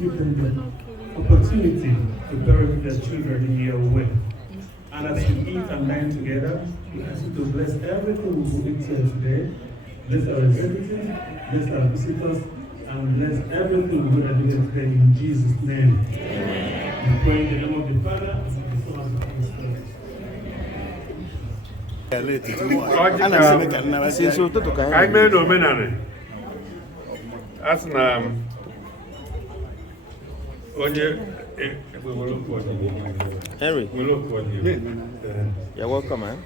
give them the opportunity to bury their children in your way. And as we eat and dine together, we ask you to bless everything we will eat here today. Bless our relatives, bless our visitors, and bless everything we will do here today in Jesus' name. Amen. We pray in the name of the Father, and of the Son, and of the Holy Spirit. Henry, you're welcome, man.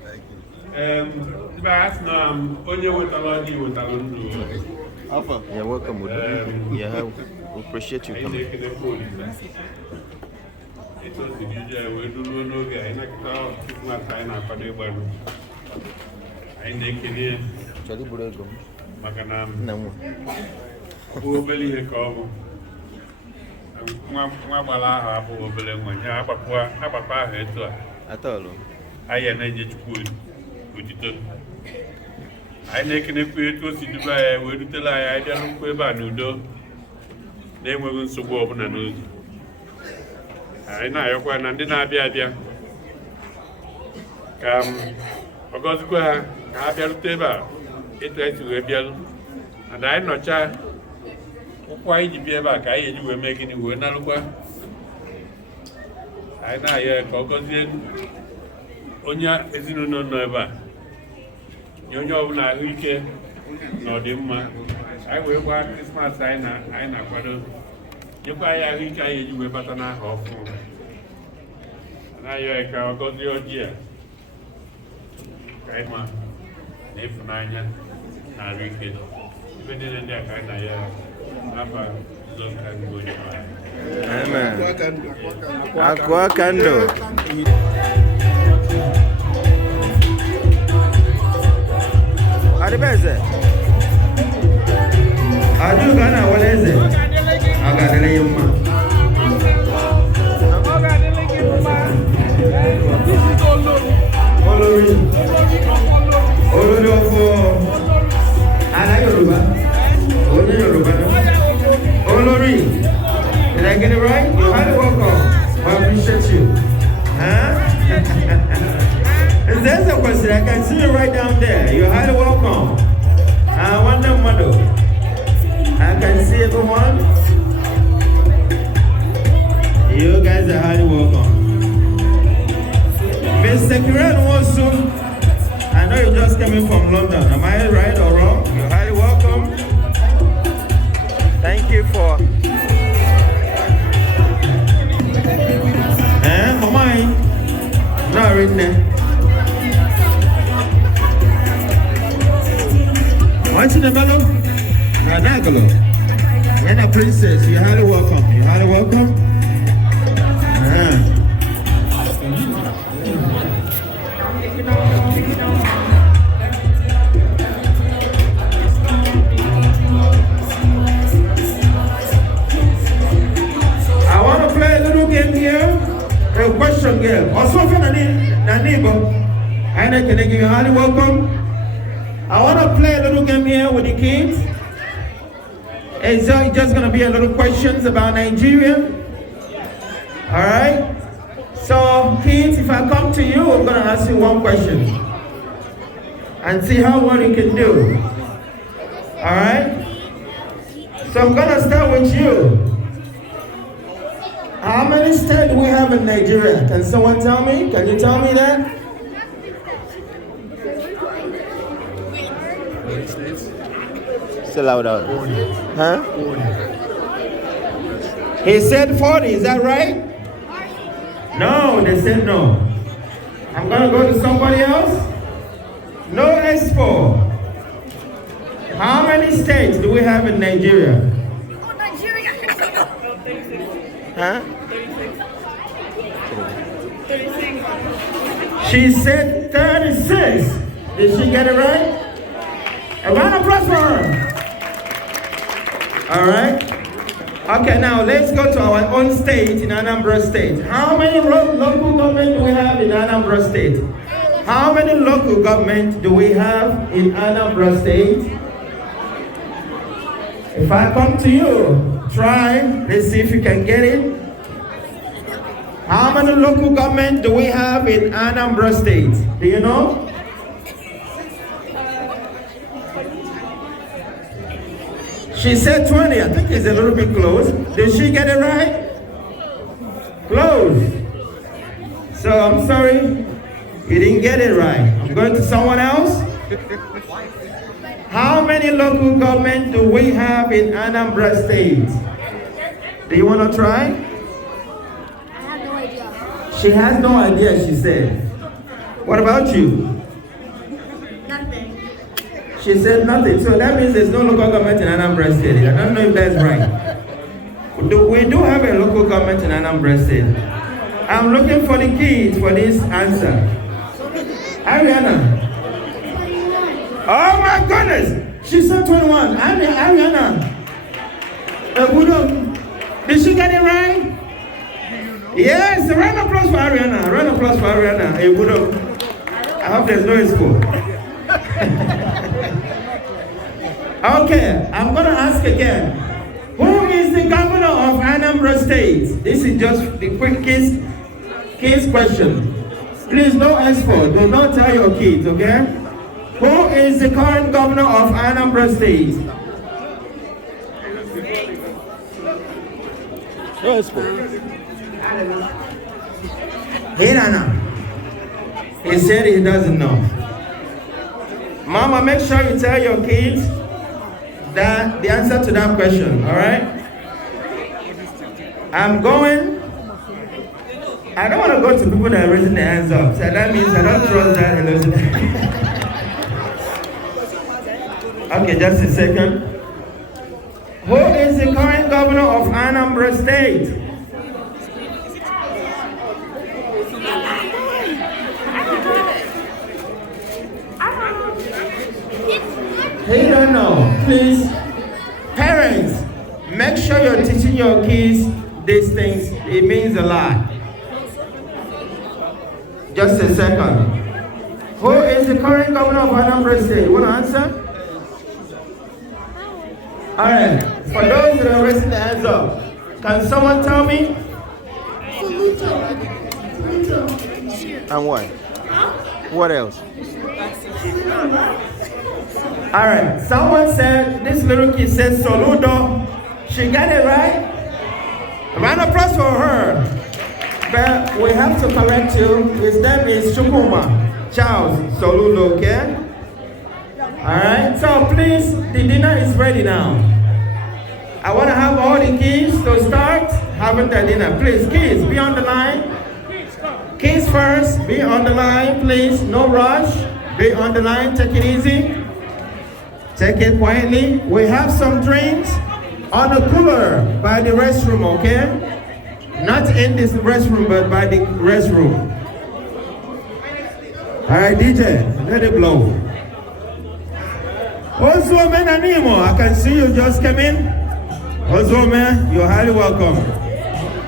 You're welcome. We appreciate you coming. I make an equate to see Dubai, where to tell I don't know about Nudo. They were so open and news. I know one and didn't have the idea. Come, because I have a table, it was to a bill, and I'm not sure why you be back. I were making it with another one. I know you're Caucasian. Onya is in no never. You know, na wike no dimma. I will work Christmas. I na kwado. You buy a wike you will better na hofu. Na yo ka go dio dia. Kai ma. Ne funanya na wike. Even in the kind na ya. Apa don't can go ni. Amen. Aqua candle. Adibeze. Adu kana waleze. Agadele yuma. Olori. Olori ofo. Ana Yoruba. Onye Yoruba no. Olori. Did I get it right? You're highly welcome. I appreciate you. Huh? If there's a question, I can see you right down there. You're highly welcome. I wonder, Mado. I can see everyone. You guys are highly welcome. Mr. Kiran wants to. I know you're just coming from London. Am I right or wrong? You're highly welcome. Thank you for. Am I? Not written there. What's in the mellow? Nagalo. And a princess, you're highly welcome. You're highly welcome. I want to play a little game here. A question game. Also for Nanibo. And can I give you highly welcome? I want to play a little game here with the kids. It's just going to be a little questions about Nigeria. Alright? So, kids, if I come to you, I'm going to ask you one question. And see how well you can do. Alright? So, I'm going to start with you. How many states do we have in Nigeria? Can someone tell me? Can you tell me that? Still out. 40. Huh? 40. He said 40, is that right? No, they said no. I'm gonna go to somebody else. No expo. How many states do we have in Nigeria? Oh, Nigeria. Huh? 36. She said 36. Did she get it right? A round of applause for her. All right. Okay, now let's go to our own state in Anambra State. How many local government do we have in Anambra State? How many local government do we have in Anambra State? If I come to you, Try. Let's see if you can get it. How many local government do we have in Anambra State? Do you know? She said 20. I think it's a little bit close. Did she get it right? Close. So I'm sorry, you didn't get it right. I'm going to someone else. How many local government do we have in Anambra State? Do you want to try? I have no idea. She has no idea, she said. What about you? Nothing. She said nothing. So that means there's no local government in Anambra State. I don't know if that's right. We do have a local government in Anambra State. I'm looking for the keys for this answer. Ariana. Oh my goodness! She said 21. Ariana. Egbudom. Did she get it right? Yes, a round of applause for Ariana. A round of applause for Ariana. Egbudom. I hope there's no score. Okay, I'm going to ask again. Who is the governor of Anambra State? This is just the quick case question. Please, no export. Do not tell your kids, okay? Who is the current governor of Anambra State? No export. Hirana. He said he doesn't know. Mama, make sure you tell your kids that the answer to that question, all right? I don't want to go to people that are raising their hands up. So that means I don't trust that. Okay, just a second. Who is the current governor of Anambra State? He don't know. Please, parents, make sure you're teaching your kids these things. It means a lot. Just a second. Who is the current governor of Anambra State? Want to answer? All right. For those that are raising their hands up, can someone tell me? And what? What else? All right. Someone said, this little kid said Soludo. She got it right? A round of applause for her. But we have to correct you. His name is Chukuma Charles Soludo, okay? All right. So please, the dinner is ready now. I want to have all the kids to start having their dinner. Please, kids, be on the line. Kids first, be on the line, please. No rush. Be on the line. Take it easy. Take it quietly. We have some drinks on the cooler by the restroom, okay? Not in this restroom, but by the restroom. All right, DJ, let it blow. Ozome Nanimo, I can see you just came in. Ozome, you're highly welcome.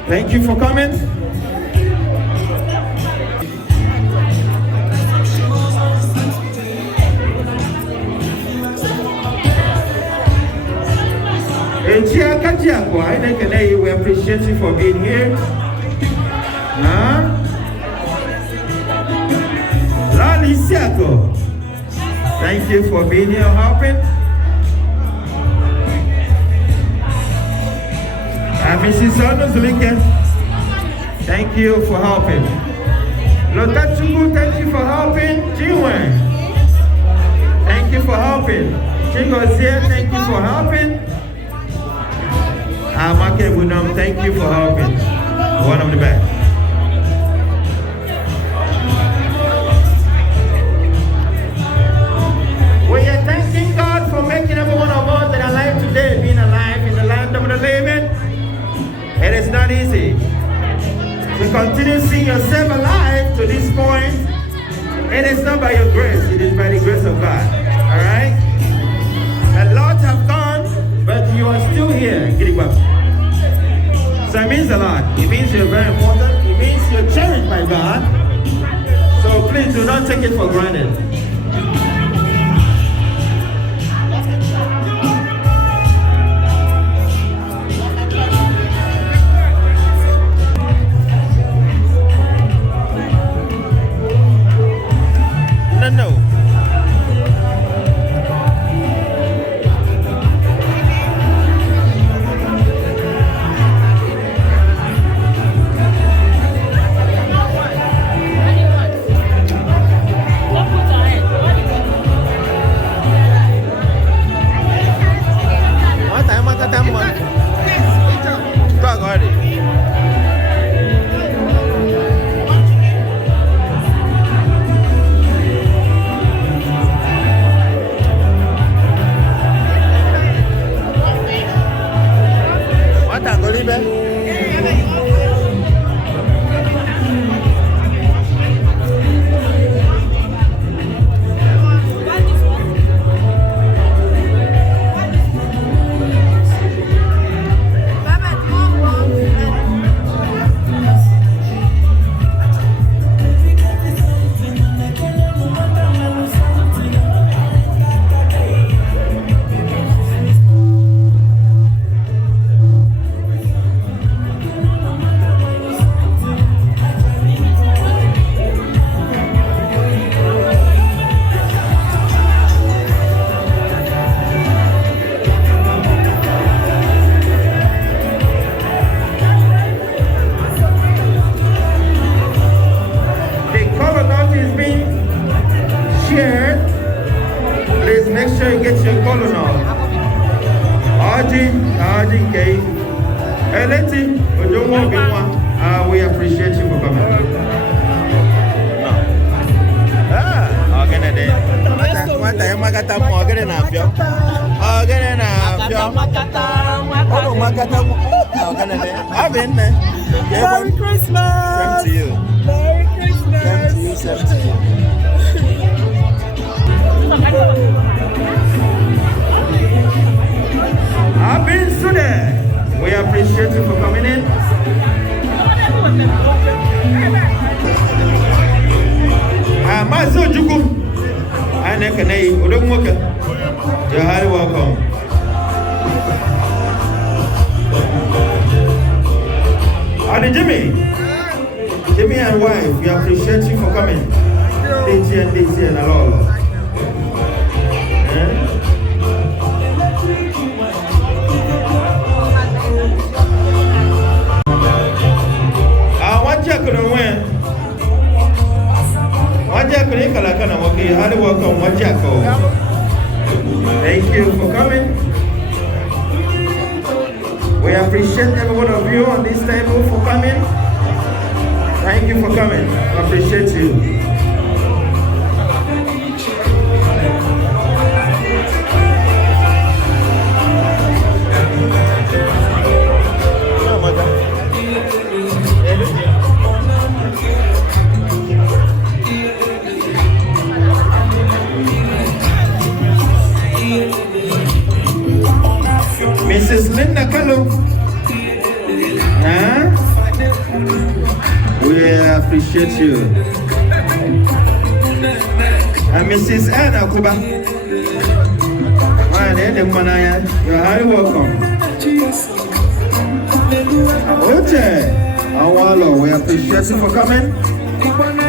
Thank you for coming. We appreciate you for being here. Thank you for being here helping. Mrs. Onuzulike, thank you for helping. Lotachuku, thank you for helping. Jiwen, thank you for helping. Chingozie, thank you for helping. Amaka Egbudom, thank you for helping. One of the back. We are thanking God for making every one of us that are alive today, being alive in the land of the living. It is not easy to continue seeing yourself alive to this point. It is not by your grace, it is by the grace of God. All right? A lot have gone, but you are still here. Get it back. So it means a lot. It means you're very important. It means you're cherished by God. So please do not take it for granted. sure you get your color now. RG K. Hey, Letty, we appreciate you for coming. Merry Christmas! Same to you. Merry Christmas! Same to you. I've been today. We appreciate you for coming in. Mazo Juku. I nekanei Udomoka. You're highly welcome. Jimmy and wife, we appreciate you for coming. Ichie and all. Thank you for coming. We appreciate every one of you on this table for coming. Thank you for coming. I appreciate you. Mrs. Linda Kalu. We appreciate you. And Mrs. Anna Kuba. You're highly welcome. Oche, Awalo, we appreciate you for coming.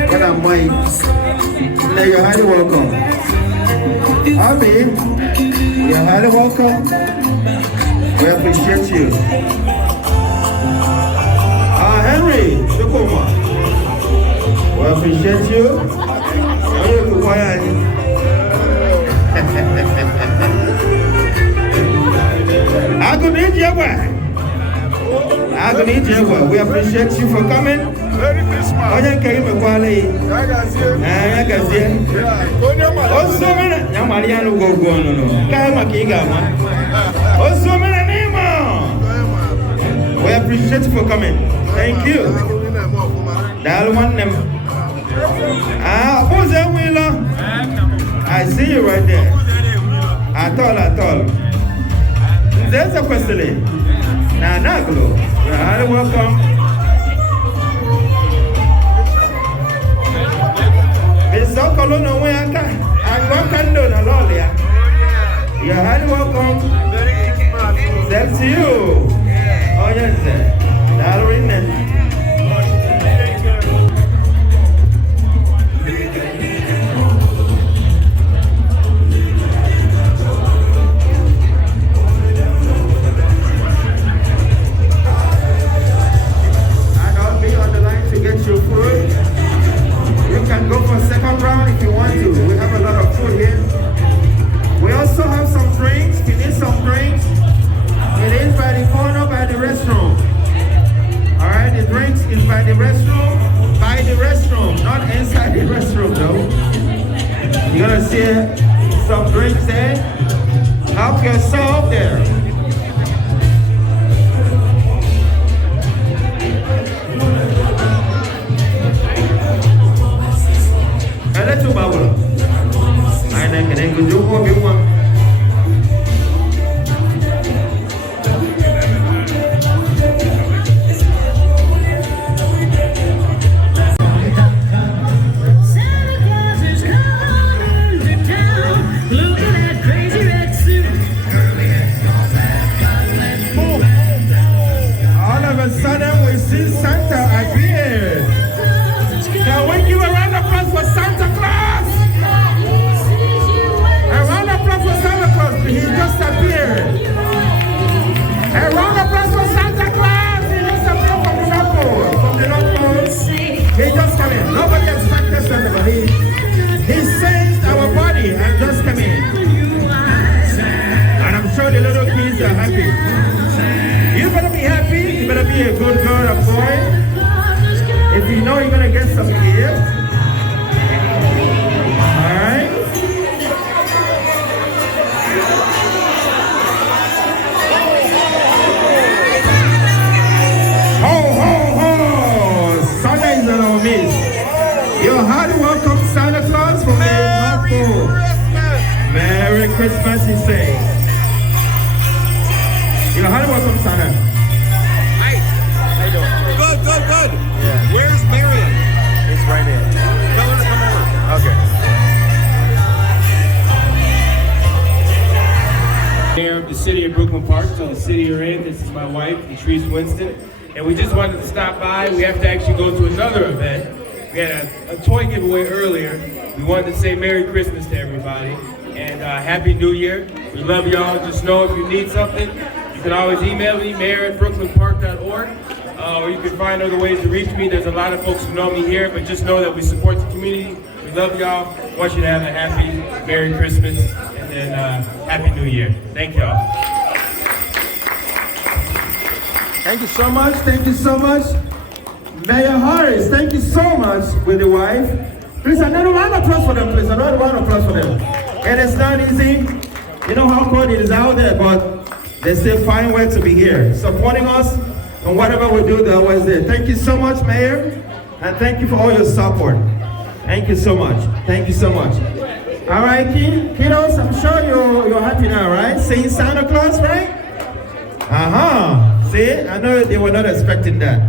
Get a mic. You're highly welcome. Abi, you're highly welcome. We appreciate you. Henry, Shukuma. We appreciate you. We appreciate you for coming. Merry Christmas! We appreciate you for coming. Thank you. I see you right there. At all. There's a question. Naglo. You're highly welcome. Mr. Colono Wayaka. I'm welcome to Nalolia. You're highly welcome. That's you. Oh, yes, sir. Darwin. You're gonna see some drinks there. Help yourself there. Let's do bubble. I can do what you want. be a good girl and boy. If you know you're gonna get some gifts. Alright. Ho ho ho! Santa is on our midst. Your heart welcome Santa Claus from the North Pole. Merry Christmas, he says. Your heart welcome Santa. Hi. How you doing? Good. Yeah. Where's Marion? It's right here. Tell her to come over. Okay. Mayor of the city of Brooklyn Park, so the city you're in. This is my wife, Patrice Winston. And we just wanted to stop by. We have to actually go to another event. We had a toy giveaway earlier. We wanted to say Merry Christmas to everybody and Happy New Year. We love y'all. Just know if you need something, you can always email me, mayor@brooklynpark.org, or you can find other ways to reach me. There's a lot of folks who know me here, but just know that we support the community. We love y'all. Want you to have a happy, Merry Christmas, and then Happy New Year. Thank y'all. Thank you so much. Thank you so much. Mayor Harris, thank you so much with the wife. Please, another round of applause for them, please. Another round of applause for them. And it's not easy. You know how cold it is out there, but they still find way to be here, supporting us and whatever we do, they're always there. Thank you so much, Mayor, and thank you for all your support. Thank you so much. Thank you so much. All right, kiddos, I'm sure you're happy now, right? Seeing Santa Claus, right? See, I know they were not expecting that.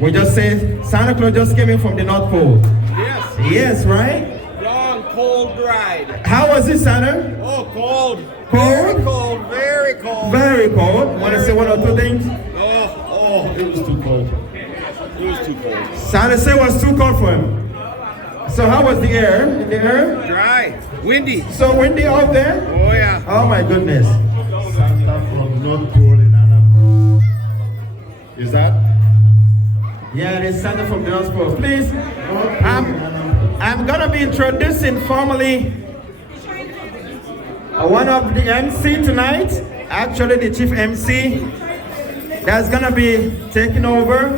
We just said Santa Claus just came in from the North Pole. Yes. Yes, right? Long, cold ride. How was it, Santa? Oh, cold. Cold? Very cold. Very cold. Very cold. Want to say one or two things? Oh, it was too cold. It was too cold. Santa said it was too cold for him. So how was the air? In the air? Dry. Windy. So windy out there? Oh, yeah. Oh my goodness. Santa from North Pole in Anambra. Is that? Yeah, there's Santa from the North Pole. Please, I'm gonna be introducing formally one of the MC tonight. Actually, the chief MC that's gonna be taking over,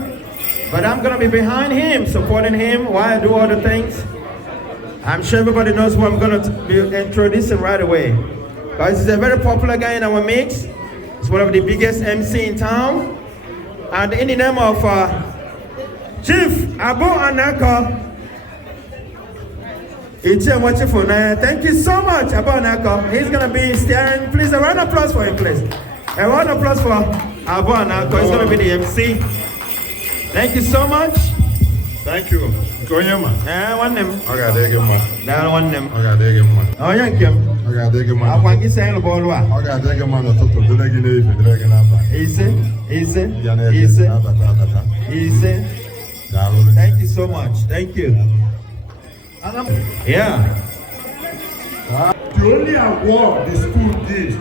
but I'm gonna be behind him, supporting him while I do all the things. I'm sure everybody knows who I'm gonna be introducing right away, because he's a very popular guy in our mix. He's one of the biggest MC in town, and in the name of Chief Abu Anaka, Ichie Nkeonyema. Thank you so much, Abu Anaka. He's gonna be steering. Please, a round of applause for him, please. A round of applause for Abu Anaka. He's gonna be the MC. Thank you so much. Thank you. Nkeonyema. One name. Okay, there you go. That one name. Okay, there you go. Oh, yeah, Kim. Okay, there you go. I want you saying the ball. Okay, there you go. The top of the leg in the leg in Easy. Thank you so much. Thank you. Yeah. The only award the school did,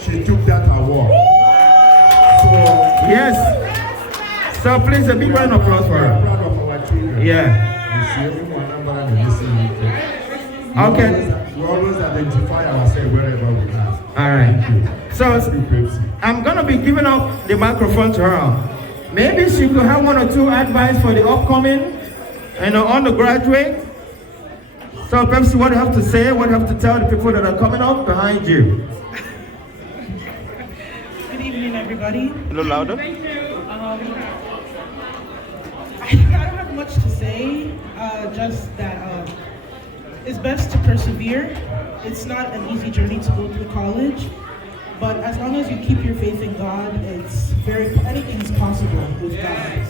she took that award. So Yes. So please, a big round of applause for we are her. proud of our children. Yeah. You see everyone Anambra and listen. Okay. We always identify ourselves wherever we are. All right. So Pepsi. I'm gonna be giving up the microphone to her. Maybe she could have one or two advice for the upcoming, undergraduate. So Pepsi, what do you have to say? What do you have to tell the people that are coming up behind you? Good evening, everybody. A little louder. I don't have much to say, just that it's best to persevere. It's not an easy journey to go through college, but as long as you keep your faith in God, anything is possible with God.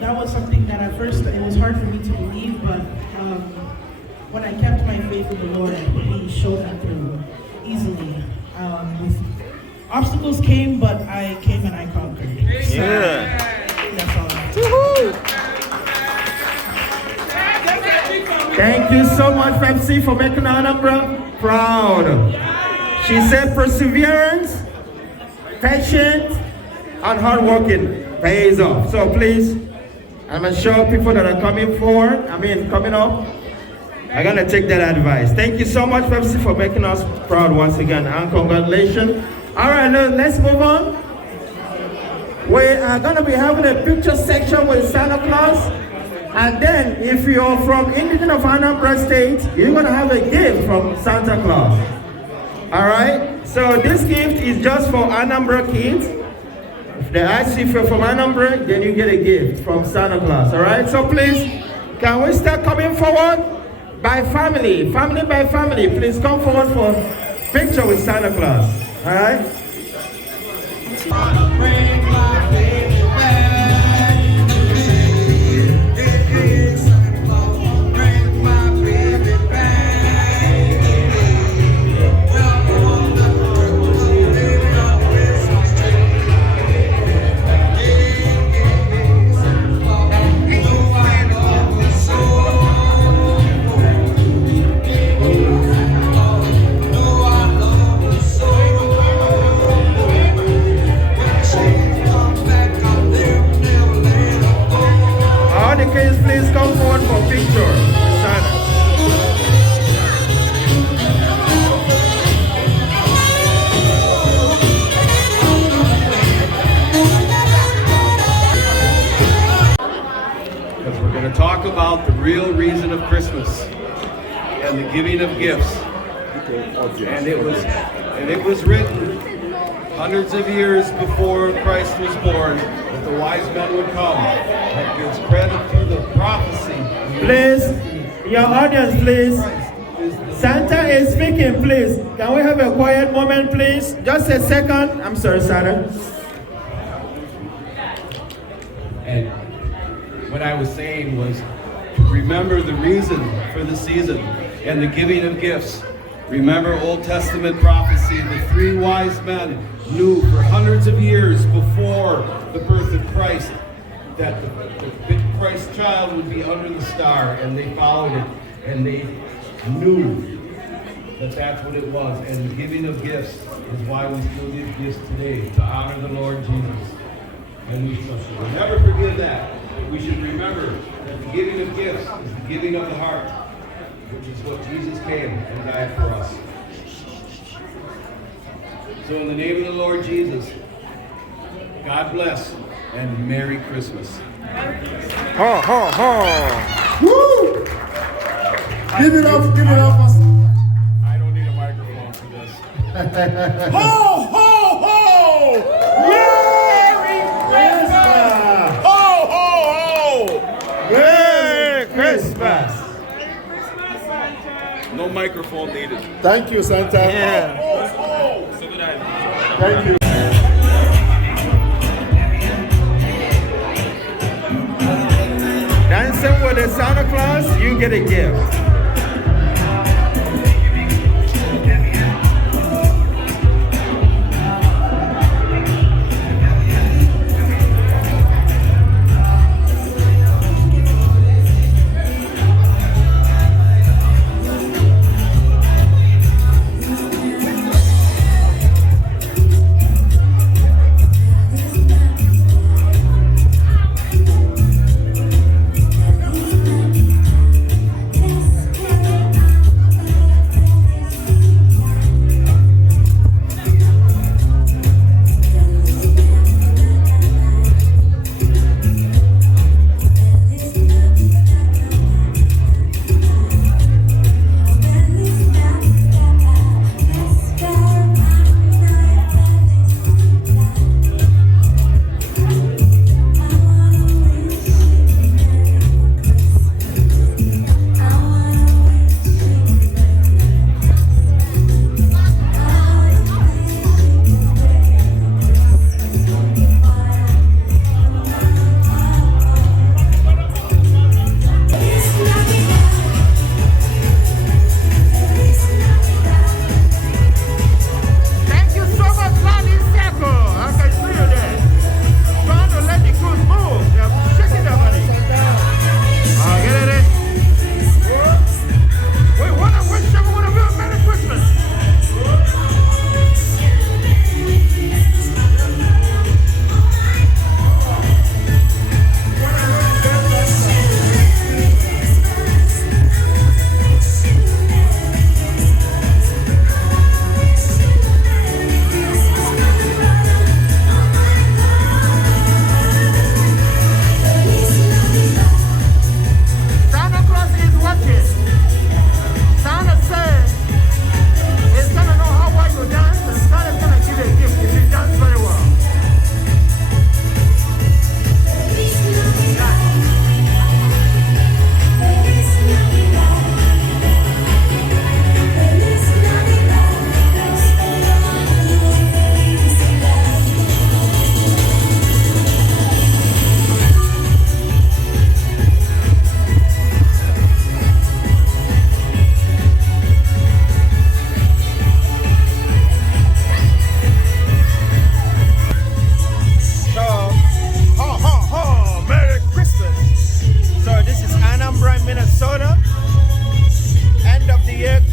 That was something that at first it was hard for me to believe, but when I kept my faith in the Lord, He showed me through easily. Obstacles came, but I came and I conquered. So, that's all. Thank you so much, Pepsi, for making Anambra proud. She said perseverance, patience, and hard working pays off. So please, I'm sure people that are coming up, are gonna take that advice. Thank you so much, Pepsi, for making us proud once again, and congratulations. All right, let's move on. We are going to be having a picture section with Santa Claus. And then, if you're from Indian of Anambra State, you're going to have a gift from Santa Claus. All right? So this gift is just for Anambra kids. If they ask if you're from Anambra, then you get a gift from Santa Claus. All right? So please, can we start coming forward? By family, family by family, please come forward for picture with Santa Claus. All right? Please come forward for picture. Because we're going to talk about the real reason of Christmas and the giving of gifts. And it was written hundreds of years before Christ was born that the wise men would come. That gives credit to the prophecy. Please, your audience, please. Santa is speaking, please. Can we have a quiet moment, please? Just a second. I'm sorry, Santa. And what I was saying was, remember the reason for the season and the giving of gifts. Remember Old Testament prophecy, the three wise men knew for hundreds of years before the birth of Christ that the Christ child would be under the star, and they followed it, and they knew that that's what it was. And the giving of gifts is why we still give gifts today, to honor the Lord Jesus. And we should never forget that. We should remember that the giving of gifts is the giving of the heart, which is what Jesus came and died for us. So in the name of the Lord Jesus, God bless and Merry Christmas. Ho, ho, ho. Woo! Give it up, give it up. I don't need a microphone for this. Ho, ho, ho! Merry Christmas! Ho, ho, ho! Merry Christmas. No microphone needed. Thank you, Santa. Yeah. Ho, ho, ho! So good night. Thank you. Dancing with the Santa Claus, you get a gift. Yes.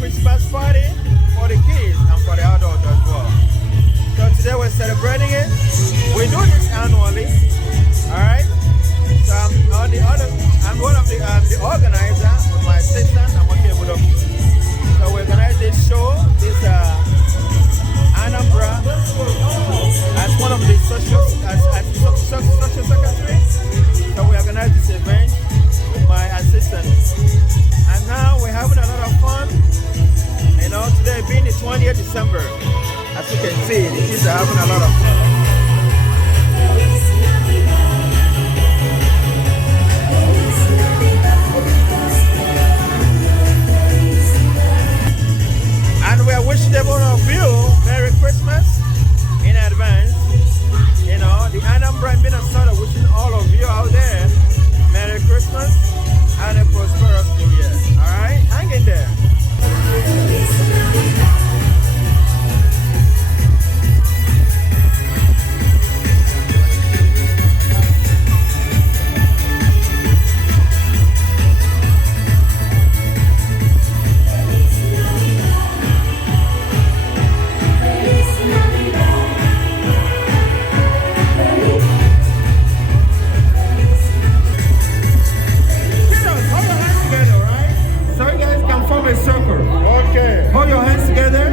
Christmas party for the kids and for the adults as well. So today we're celebrating it. We do this annually. Alright? So I'm one of the organizers with my assistant, Amaka Egbudom. So we organize this show, this Anambra, as one of the social secretary. So we organize this event with my assistant. And now we're having a lot of fun. You know, today being the 20th December, as you can see, the kids are having a lot of fun. And we are wishing every one of you Merry Christmas in advance. You know, the Anambra Minnesota wishing all of you out there Merry Christmas and a prosperous New Year. Alright? Hang in there. Hold your hands together.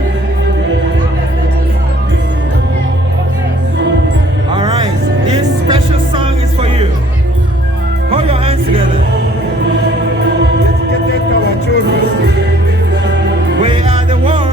All right. This special song is for you. Hold your hands together. Let's get to our children. We are the one.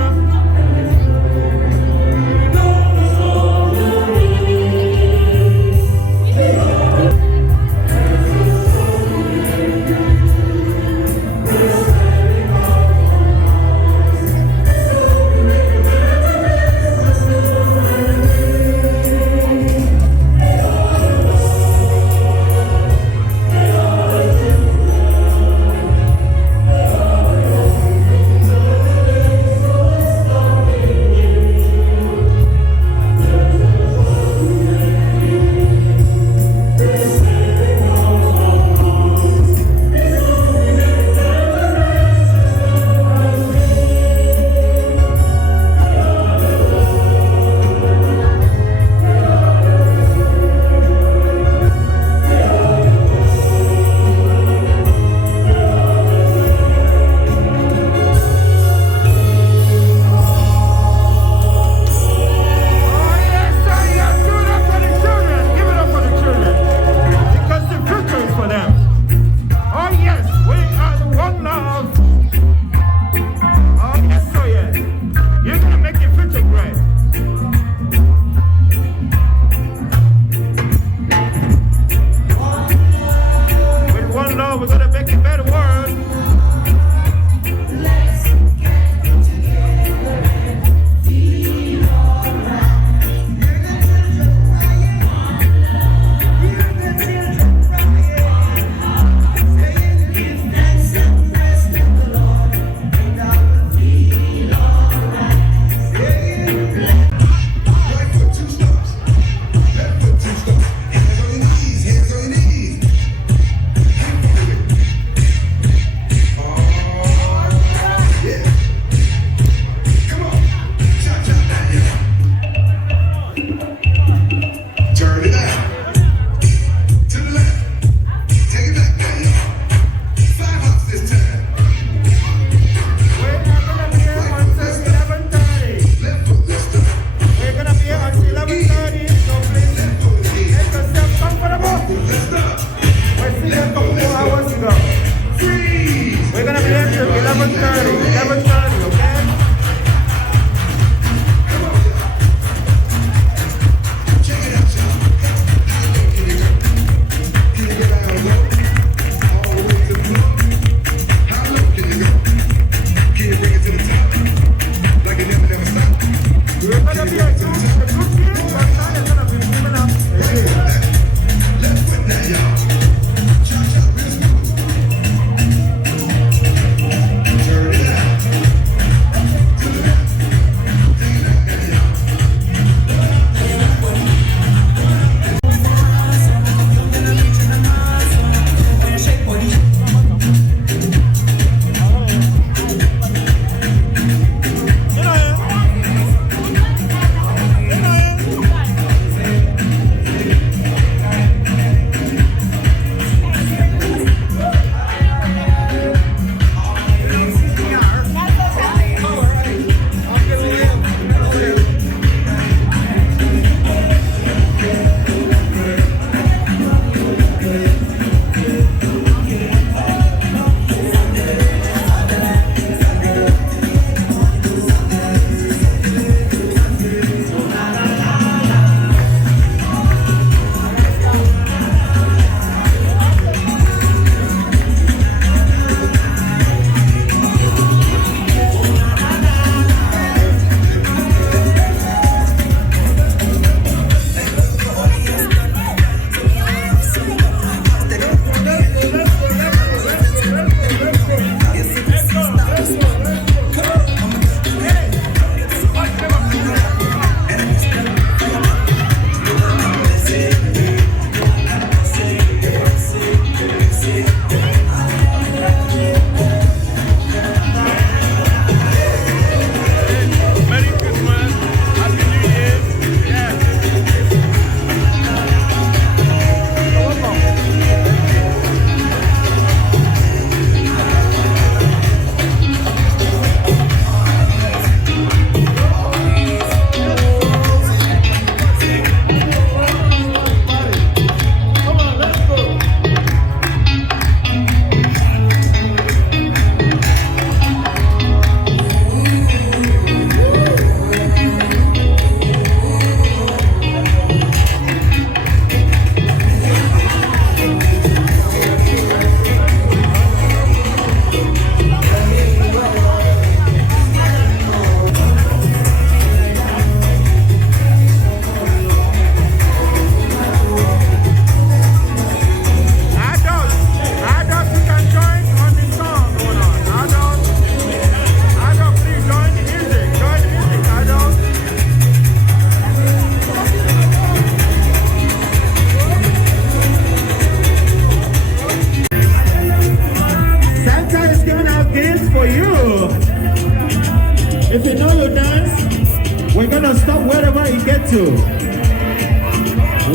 it get to.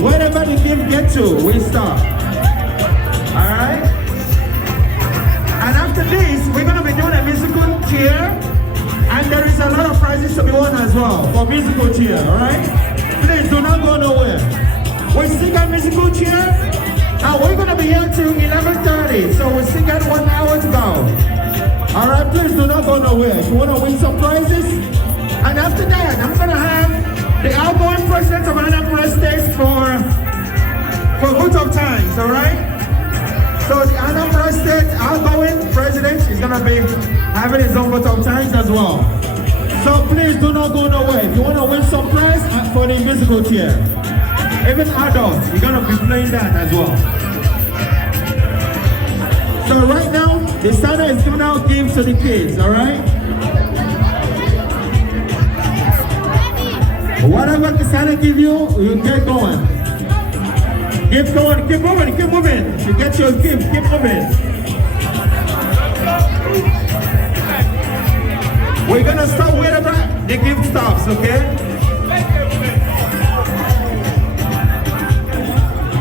Wherever the gift get to, we stop. Alright? And after this, we're going to be doing a musical chair. And there is a lot of prizes to be won as well for musical chair, alright? Please do not go nowhere. We still got musical chair. And we're going to be here till 11:30. So we still got 1 hour to go. Alright, please do not go nowhere. If you want to win some prizes. And after that, I'm going to have the outgoing president of Anambra State for vote of times, alright? So the Anambra State outgoing president is going to be having his own vote of times as well. So please do not go nowhere. If you want to win some prize for the musical chair, even adults, you're going to be playing that as well. So right now, the Santa is giving out gifts to the kids, alright? Whatever the Santa give you, you get going. Keep going, keep moving, keep moving. You get your gift, keep moving. We're gonna stop wherever the gift stops, okay?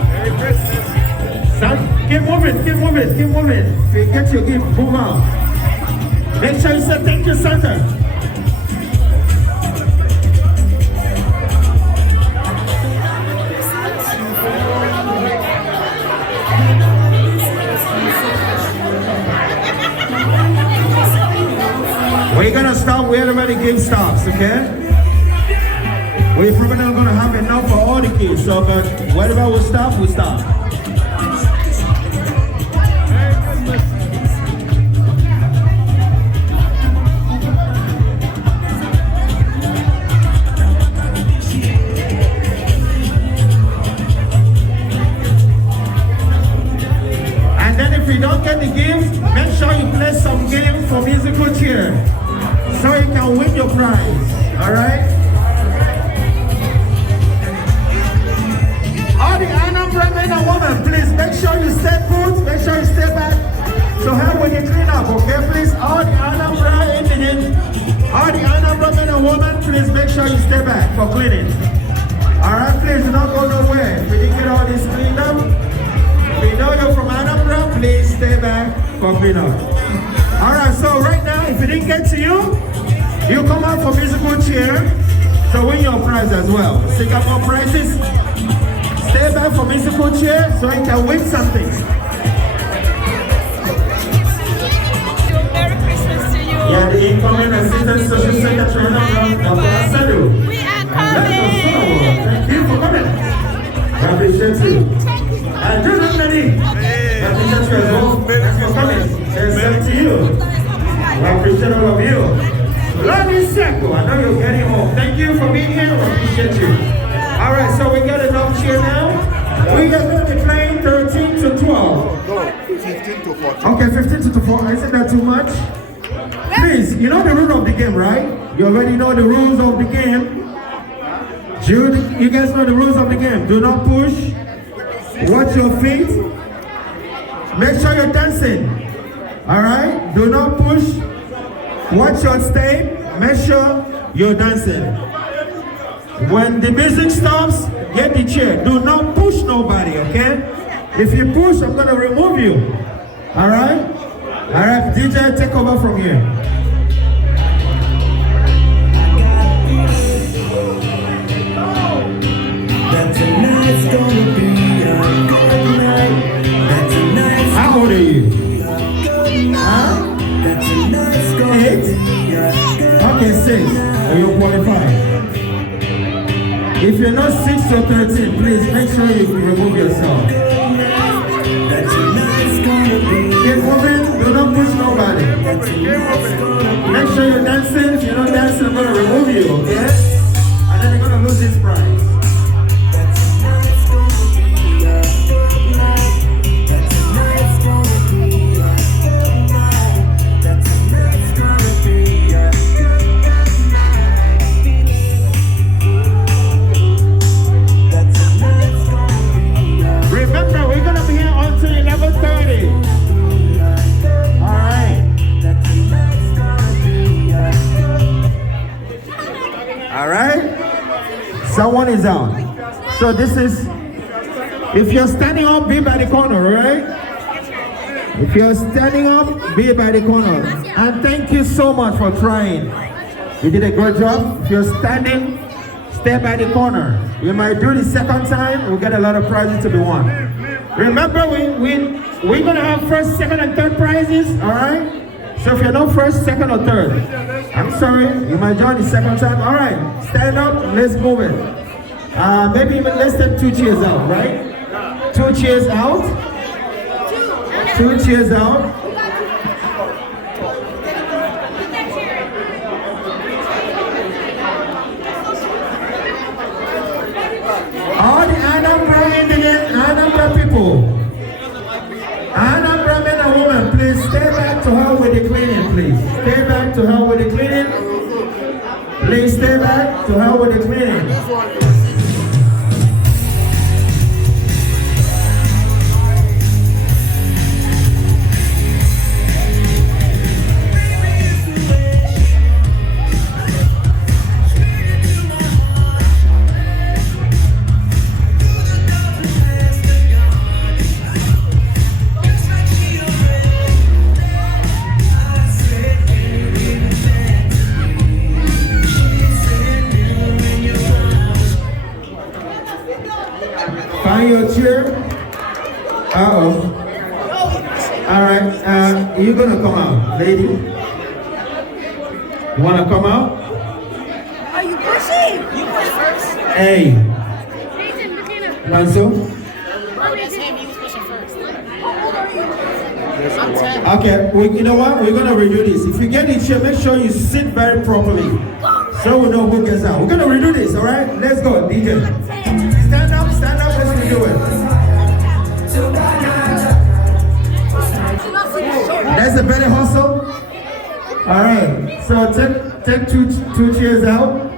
Merry Christmas. Son, keep moving, keep moving, keep moving. If you get your gift, move out. Make sure you say thank you, Santa. We're gonna stop wherever the gift stops, okay? We're probably not gonna have enough for all the kids, so but wherever we stop, we stop. And then if you don't get the gift, make sure you play some games for musical chair, so you can win your prize, alright? All the Anambra men and women, please make sure you stay put, make sure you stay back. So help when you clean up, okay? Please, all the Anambra men and women, please make sure you stay back for cleaning. Alright, please do not go nowhere. If you didn't get all this cleaned up, if you know you're from Anambra, please stay back for cleanup. Alright, so right now, if it didn't get to you, you come out for musical chair to win your prize as well. Stick up more prizes. Stay back for musical chair so you can win something. Merry Christmas to you. Yeah, the incoming assistant social secretary of Sadu. We are coming. Thank you for coming. I appreciate you. And good evening. I appreciate you as well. Thanks for coming. It's sent to you. I appreciate all of you. Love you, Seko. I know you're getting home. Thank you for being here. I appreciate you. All right, so we got enough cheer now. We are going to be playing 13 to 12. No, 15 to 14. Okay, 15 to 14. Isn't that too much? Please, you know the rule of the game, right? You already know the rules of the game. Jude, you guys know the rules of the game. Do not push. Watch your feet. Make sure you're dancing. All right? Do not push. Watch your step. Make sure you're dancing. When the music stops, get the chair. Do not push nobody, okay? If you push, I'm gonna remove you. All right? All right, DJ, take over from here. How old are you? Huh? 8? Okay, 6. Are you qualified? If you're not 6 or 13, please make sure you remove yourself. Keep moving, do not push nobody. Make sure you're dancing. If you're not dancing, I'm going to remove you, okay? And then you're going to lose this prize. Remember, we're going to be here until 11:30. All right. Someone is out. So this is, if you're standing up, be by the corner, right? If you're standing up, be by the corner. And thank you so much for trying. You did a great job. If you're standing, stay by the corner. We might do the second time, we'll get a lot of prizes to be won. Remember, we're gonna have first, second, and third prizes, all right? So if you're not first, second, or third, I'm sorry, you might join the second time. All right, stand up, let's move it. Maybe even less than 2 chairs out, right? 2 chairs out. 2 chairs out. All the Anambra Indian, Anambra people, Anambra men and women, please stay back to help with the cleaning, please. Stay back to help with the cleaning. Please stay back to help with the cleaning. Find your chair. Uh-oh. All right, you're gonna come out, lady. You wanna come out? Are you pushing? You push first. Hey. Chinonso? Okay, you know what? We're gonna redo this. If you get in chair, make sure you sit very properly, so we know who gets out. We're gonna redo this, all right? Let's go, DJ. Stand up, let's redo it. That's a better hustle. All right, so take two chairs out.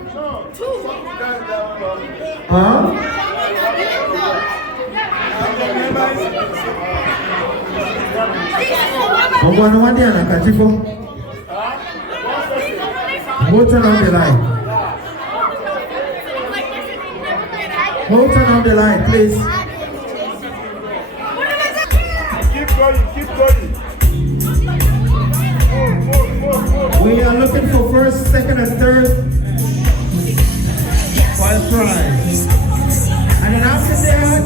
Who turn on the light? Who turn on the light, please? Keep going. We are looking for first, second, and third prize. And then after that,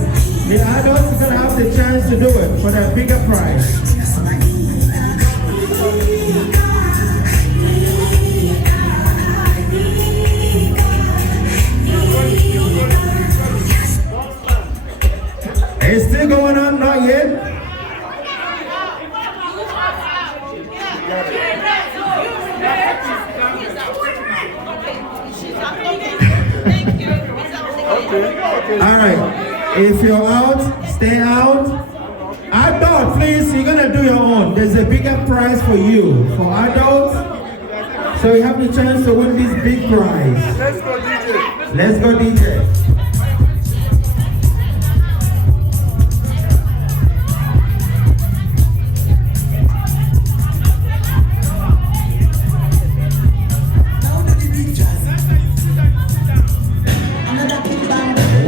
the adults are gonna have the chance to do it for the bigger prize. It's still going on, not yet. All right, if you're out, stay out. Adult, please, you're gonna do your own. There's a bigger prize for you, for adults. So you have the chance to win this big prize. Let's go, DJ. Let's go, DJ.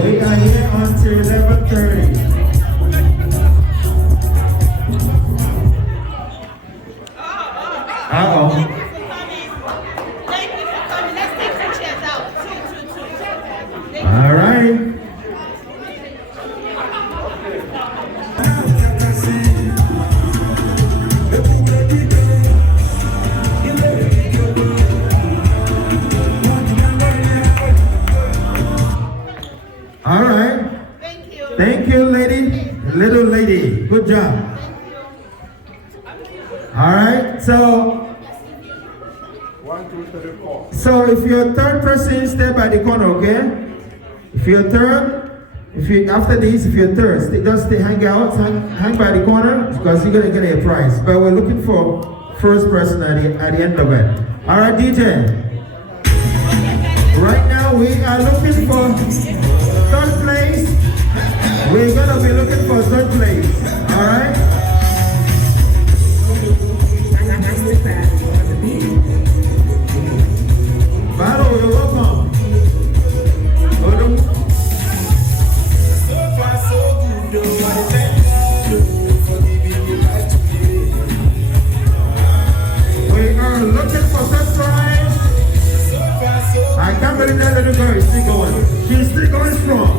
We are here until 11:30. Uh-oh. Thank you for coming. Let's take some chairs out. Two. All right. All right. Thank you. Thank you, lady. Little lady. Good job. All right. So 1, 2, 3, 4. So if you're third person, stay by the corner, okay? If you're third, after this, if you're third, just stay, hang out, hang by the corner, because you're gonna get a prize. But we're looking for first person at the end of it. All right, DJ. Right now we are looking for third place. We're gonna be looking for third place. All right. Battle, you're welcome. at that little girl. She's still going. She's still going strong.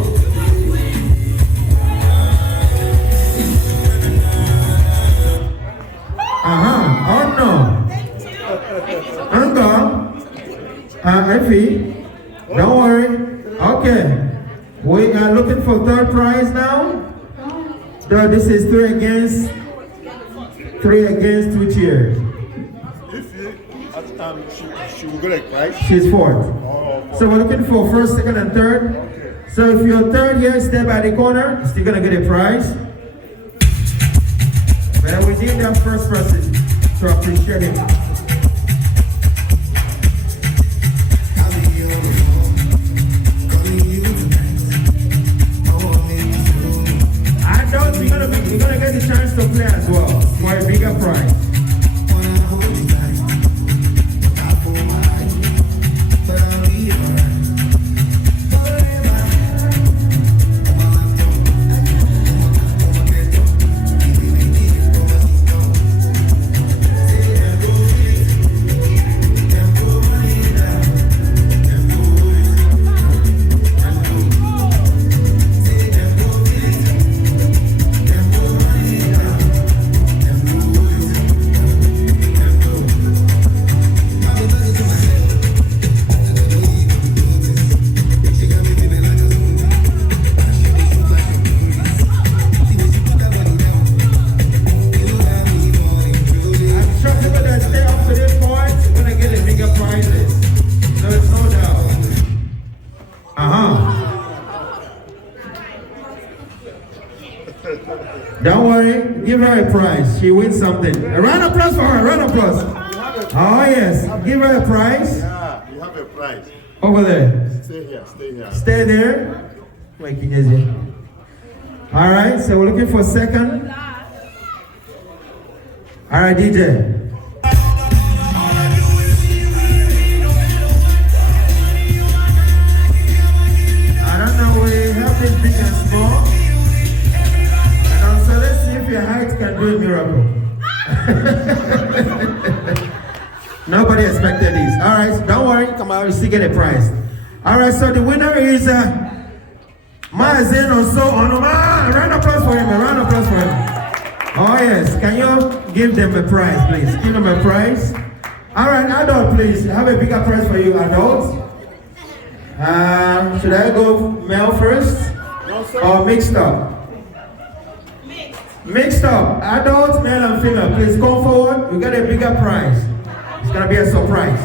Oh no. Uncle. Effie. Don't worry. Okay. We are looking for third prize now. So this is 3 against 2 cheers. She will get a prize? She's 4th. Oh, so we're looking for 1st, 2nd, and 3rd. Okay. So if you're 3rd here, stay by the corner. You're still gonna get a prize. But we need that 1st person to appreciate him. You're gonna get the chance to play as well for a bigger prize. Don't worry, give her a prize. She wins something. A round of applause for her, a round of applause. Oh yes, give her a prize. Yeah, you have a prize. Over there. Stay here, stay here. Stay there. Alright, so we're looking for 2nd. Alright, DJ. I don't know, we have this big and small. So let's see if your height can do a miracle. Nobody expected this. All right, don't worry. Come on, you still get a prize. All right, so the winner is Chinonso Eduputa. Round of applause for him. A round of applause for him. Oh yes, can you give them a prize, please? Give them a prize. All right, adult, please. I have a bigger prize for you, adults. Should I go male first or mixed up? Mixed up, adults, male and female, please come forward. We got a bigger prize. It's gonna be a surprise.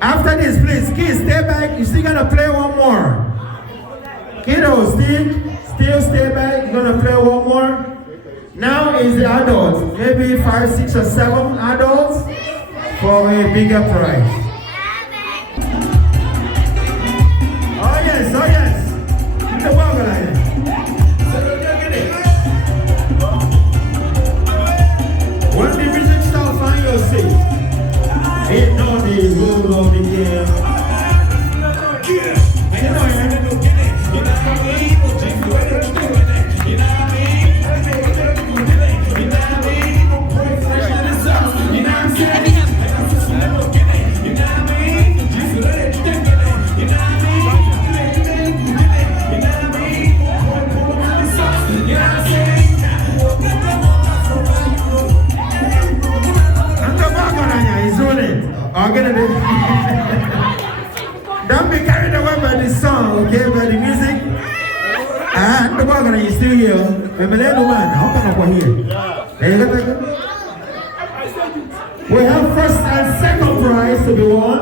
After this, please, kids, stay back. You're still gonna play one more. Kiddos, still stay back. You're gonna play one more. Now is the adults, maybe 5, 6, or 7 adults for a bigger prize. Oh yes, oh yes. The when the music starts, find your seat. Ain't no need rule of the game. Don't be carried away by the song, okay, by the music. And the wagon is still here. How can I go here? We have 1st and 2nd prize to be won.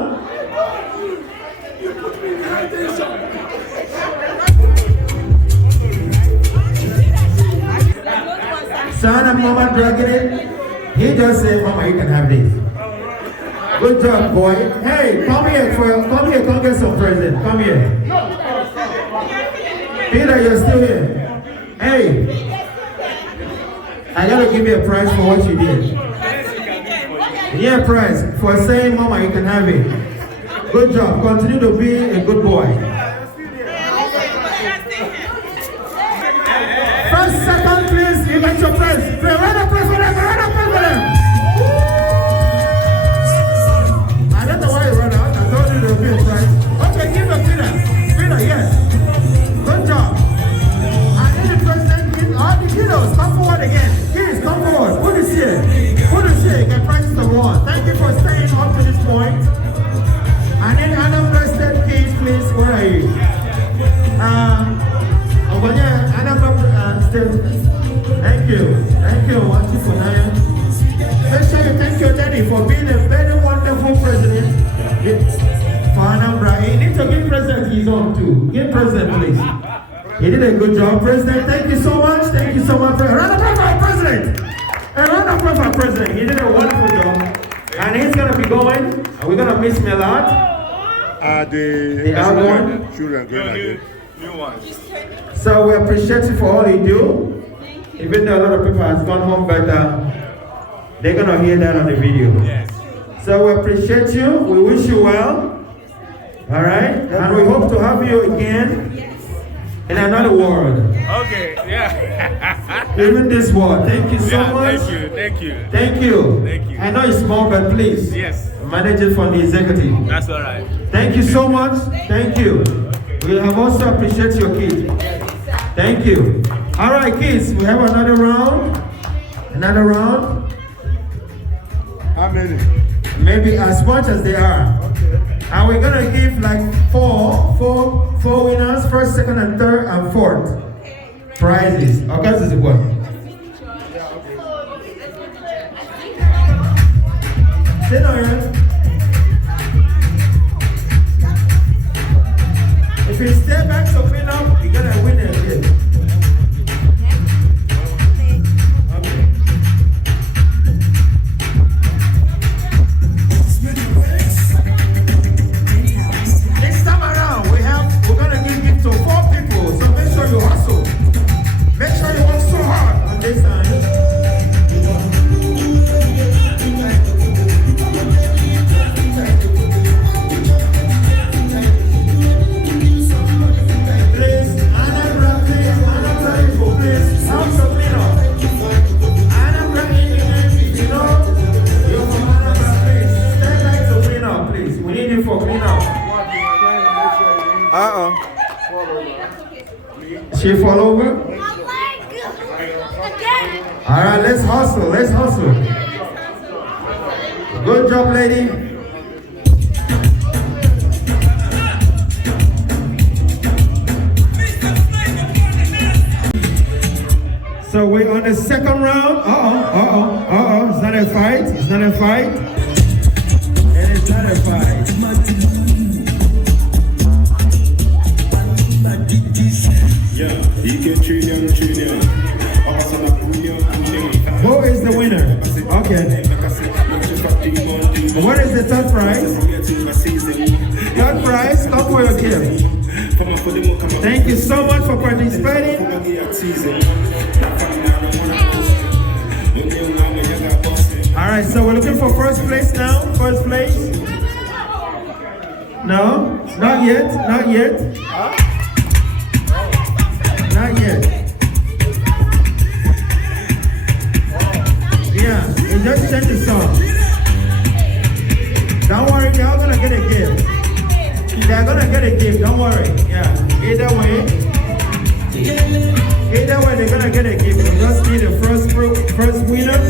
Son and mama dragging it. He just said, Mama, you can have this. Good job, boy. Hey, come here, come get some present. Come here. Peter, you're still here. Hey, I gotta give you a prize for what you did. Yeah, prize for saying, Mama, you can have it. Good job. Continue to be a good boy. 1st, 2nd, please. You got your prize. Round of applause for them. Round of applause for them. I don't know why you run out. I told you there will be a prize. For Anambra, he needs to give President his own too. Give President, please. He did a good job, President. Thank you so much. Thank you so much. A round of applause for President. A round of applause for President. He did a wonderful job. And he's going to be going. And we're going to miss him a lot. The outgoing children going again. New one. So we appreciate you for all you do. Even though a lot of people have gone home, but they're going to hear that on the video. Yes. So we appreciate you. We wish you well. All right? And we hope to have you again in another world. Okay, yeah. Even this world. Thank you so much. Thank you, thank you. Thank you. Thank you. I know it's small, but please. Yes. Manage it from the executive. That's all right. Thank you so much. Thank you. We have also appreciate your kids. Thank you. All right, kids, we have another round. Another round. How many? Maybe as much as they are. Okay. And we're gonna give like four winners, first, second, and third, and fourth prizes. Okay, this is what. Sit down here. If you stay back to clean up, you're gonna win it again. Okay. This time around, we're gonna give it to 4 people. So make sure you hustle. Make sure you work so hard on this time. She fall over? All right, let's hustle. Let's hustle. Good job, lady. So we're on the second round. It's not a fight. It's not a fight. It is not a fight. Who is the winner? Okay. What is the third prize? Third prize, come for your gift. Thank you so much for participating. All right, so we're looking for first place now. First place. No, not yet. Not yet. Not yet. Yeah, we just change the song. Don't worry, they're all gonna get a gift. They're gonna get a gift, don't worry. Yeah, either way, they're gonna get a gift. We just need the first winner.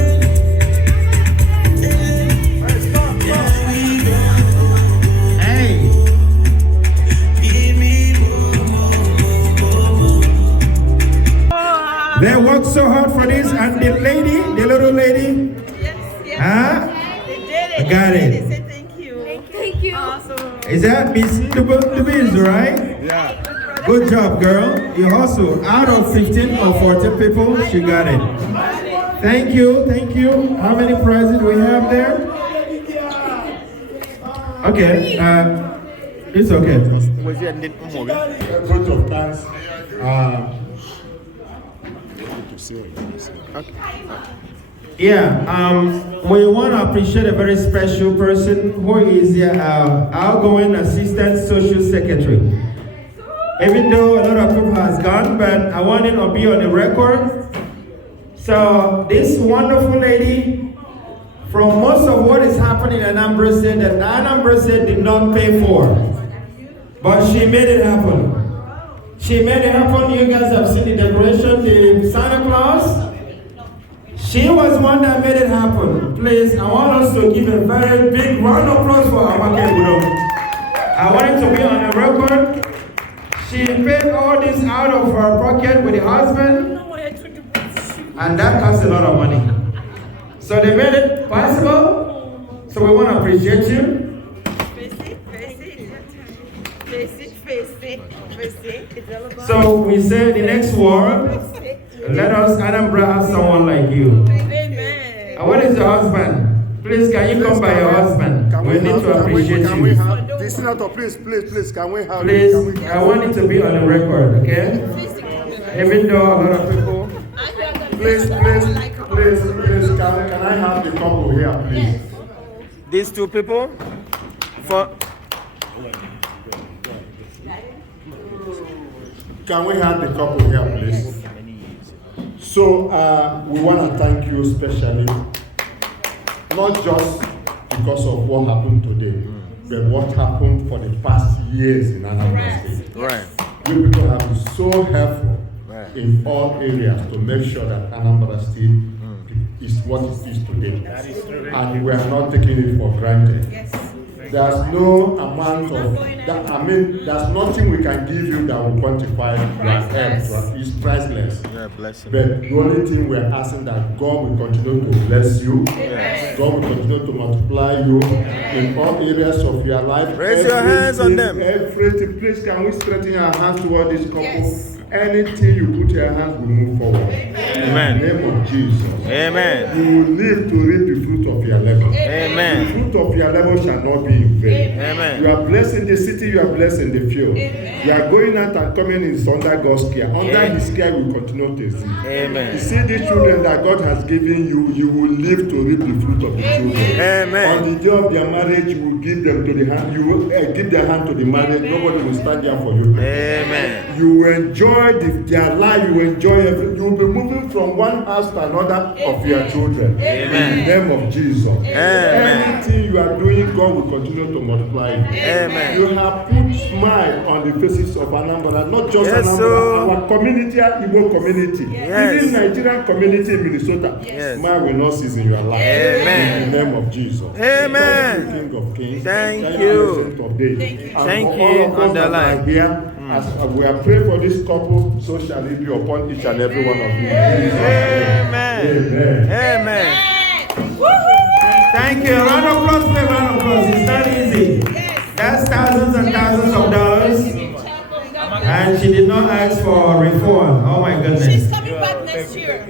Hey. They worked so hard for this, and the little lady, huh? They did it. Got it. They said thank you. Thank you. Awesome. Is that Miss Ndibuta, right? Yeah. Good job, girl. You hustle. Out of 15 or 14 people, she got it. Thank you, thank you. How many prizes do we have there? Okay, it's okay. A vote of thanks. Yeah, we want to appreciate a very special person who is our outgoing assistant social secretary. Even though a lot of people has gone, but I want it to be on the record. So this wonderful lady, from most of what is happening in Anambra State, that Anambra State did not pay for, but she made it happen. She made it happen. You guys have seen the decoration, the Santa Claus. She was one that made it happen. Please, I want us to give a very big round of applause for Amaka Egbudom. I want it to be on the record. She paid all this out of her pocket with the husband, and that costs a lot of money. So they made it possible. So we want to appreciate you. So we say the next word, let us Anambra have someone like you. Amen. And what is your husband? Please, can you come by your husband? We need to appreciate you. The senator, please, can we have? Please, I want it to be on the record, okay? Even though a lot of people. Please, can I have the couple here, please? These two people? Can we have the couple here, please? So, we want to thank you especially, not just because of what happened today, but what happened for the past years in Anambra State. Right. You people have been so helpful in all areas to make sure that Anambra State is what it is today. And we are not taking it for granted. There's no amount of that. I mean, there's nothing we can give you that will quantify your help. It's priceless. But the only thing we're asking that God will continue to bless you. God will continue to multiply you in all areas of your life. Raise your hands on them. Everything. Please, can we straighten our hands toward this couple? Anything you put your hands will move forward. Amen. In the name of Jesus. Amen. You will live to reap the fruit of your labor. Amen. The fruit of your labor shall not be in vain. Amen. You are blessed in the city, you are blessed in the field. You are going out and coming in under God's care. Under His care, you will continue to see. Amen. You see these children that God has given you, you will live to reap the fruit of the children. Amen. On the day of their marriage, you will give them to the hand. You will give their hand to the marriage. Nobody will stand there for you. Amen. You will enjoy their life. You will enjoy everything. You will be moving from one house to another of your children. Amen. In the name of Jesus. Amen. Everything you are doing, God will continue to multiply you. Amen. You have put smile on the faces of Anambra, not just Anambra, sir. our community, Igbo community, even Nigerian community in Minnesota. Smile will not cease in your life. Amen. In the name of Jesus. Amen. Thank you, King of Kings. Thank you. Ancient of Days. Thank And you. for all of us that Underline. are here, as we are praying for this couple, so shall it be upon each and every one of you. Amen. Amen. Amen. Thank you. Round of applause, please. Round of applause. It's not easy. That's thousands and thousands of dollars. And she did not ask for reform. Oh my goodness. She's coming back next year.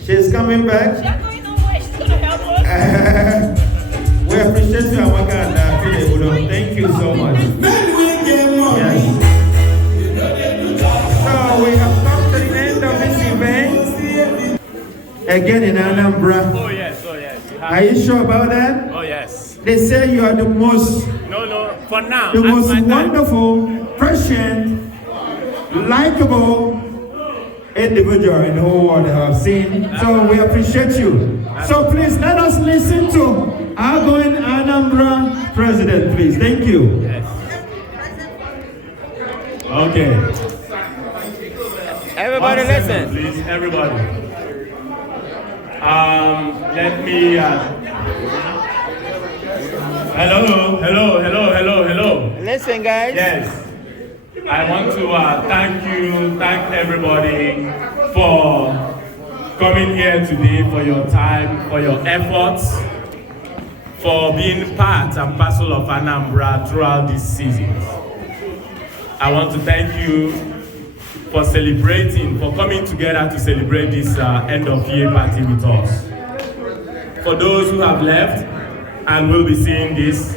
She's coming back. She's not going nowhere. She's going to help us. We appreciate you, Amaka Egbudom. Thank you so much. Yes. So we have come to the end of this event. Again in Anambra. Oh yes, oh yes. Are you sure about that? Oh yes. They say you are the most, No, for now. the at most my time. wonderful, patient, likable individual in the whole world that I've seen. So we appreciate you. So please let us listen to outgoing Anambra President, please. Thank you. Yes. Okay. Everybody 1 listen. second, please, everybody. Let me. Hello. Listen, guys. Yes. I want to thank everybody for coming here today, for your time, for your efforts, for being part and parcel of Anambra throughout this season. I want to thank you for celebrating, for coming together to celebrate this end of year party with us. For those who have left and will be seeing this,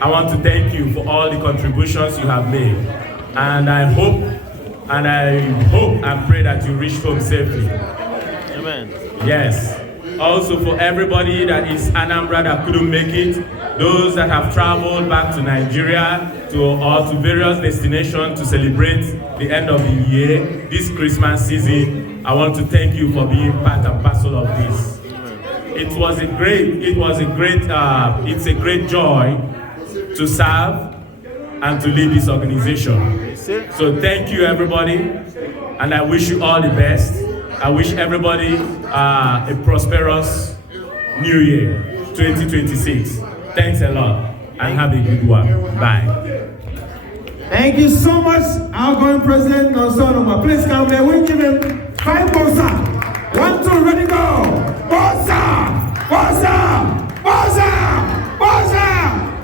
I want to thank you for all the contributions you have made. And I hope and pray that you reach home safely. Amen. Yes. Also for everybody that is Anambra that couldn't make it, those that have traveled back to Nigeria or to various destinations to celebrate the end of the year, this Christmas season, I want to thank you for being part and parcel of this. It's a great joy to serve and to lead this organization. So thank you everybody, and I wish you all the best. I wish everybody a prosperous New Year 2026. Thanks a lot and have a good one. Bye. Thank you so much, outgoing President Chinonso Eduputa. Please come there. We give him 5 bossa. 1, 2, ready, go. Bossa! Bossa! Bossa! Bossa!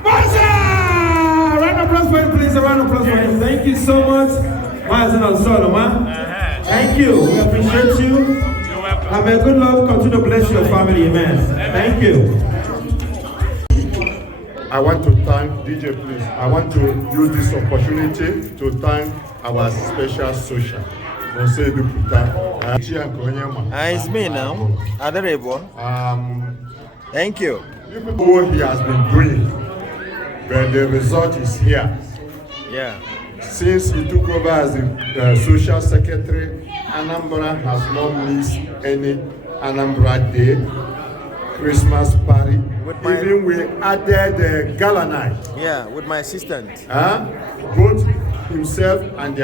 Bossa! Round of applause for him, please. A round of applause for him. Thank you. you so much. Thank you. We appreciate you. You're welcome. And may good Lord continue to bless your family. Amen. Thank you. I want to thank DJ, please. I want to use this opportunity to thank our special social, Chinonso Eduputa, Ichie Nkeonyema. It's me now. Adorable. Thank you. You know what he has been doing, but the result is here. Yeah. Since he took over as the social secretary, Anambra has not missed any Anambra Day, Christmas party. Even we added the gala night. Yeah, with my assistant. Both himself and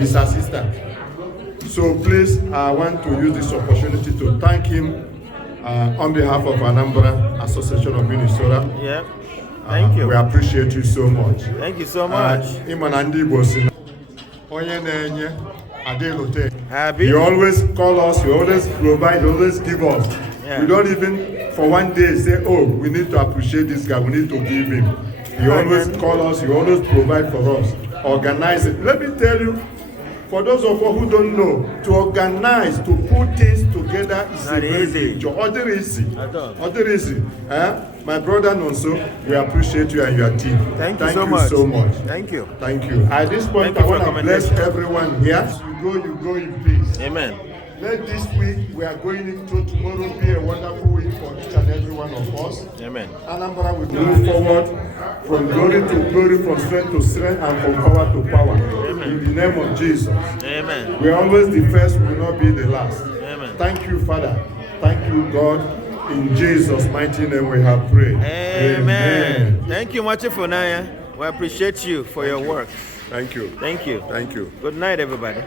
his assistant. So please, I want to use this opportunity to thank him on behalf of Anambra Association of Minnesota. Yeah. Thank you. We appreciate you so much. Thank you so much. He always call us, he always provide, he always give us. Yeah. We don't even for one day say, oh, we need to appreciate this guy, we need to give him. He always call us, he always provide for us. Organize it. Let me tell you, for those of us who don't know, to organize, to put things together is not easy. Other easy. My brother Nonso, we appreciate you and your team. Thank you so much. Thank you. Thank you. At this point, I want to bless everyone here. You go in peace. Amen. Let this week, we are going into tomorrow, be a wonderful week for each and every one of us. Amen. Anambra will move forward from glory to glory, from strength to strength, and from power to power. Amen. In the name of Jesus. Amen. We are always the first, we will not be the last. Amen. Thank you, Father. Thank you, God. In Jesus' mighty name we have prayed. Amen. Thank you much for Naya. We appreciate you for your work. Thank you. Thank you. Thank you. Good night, everybody.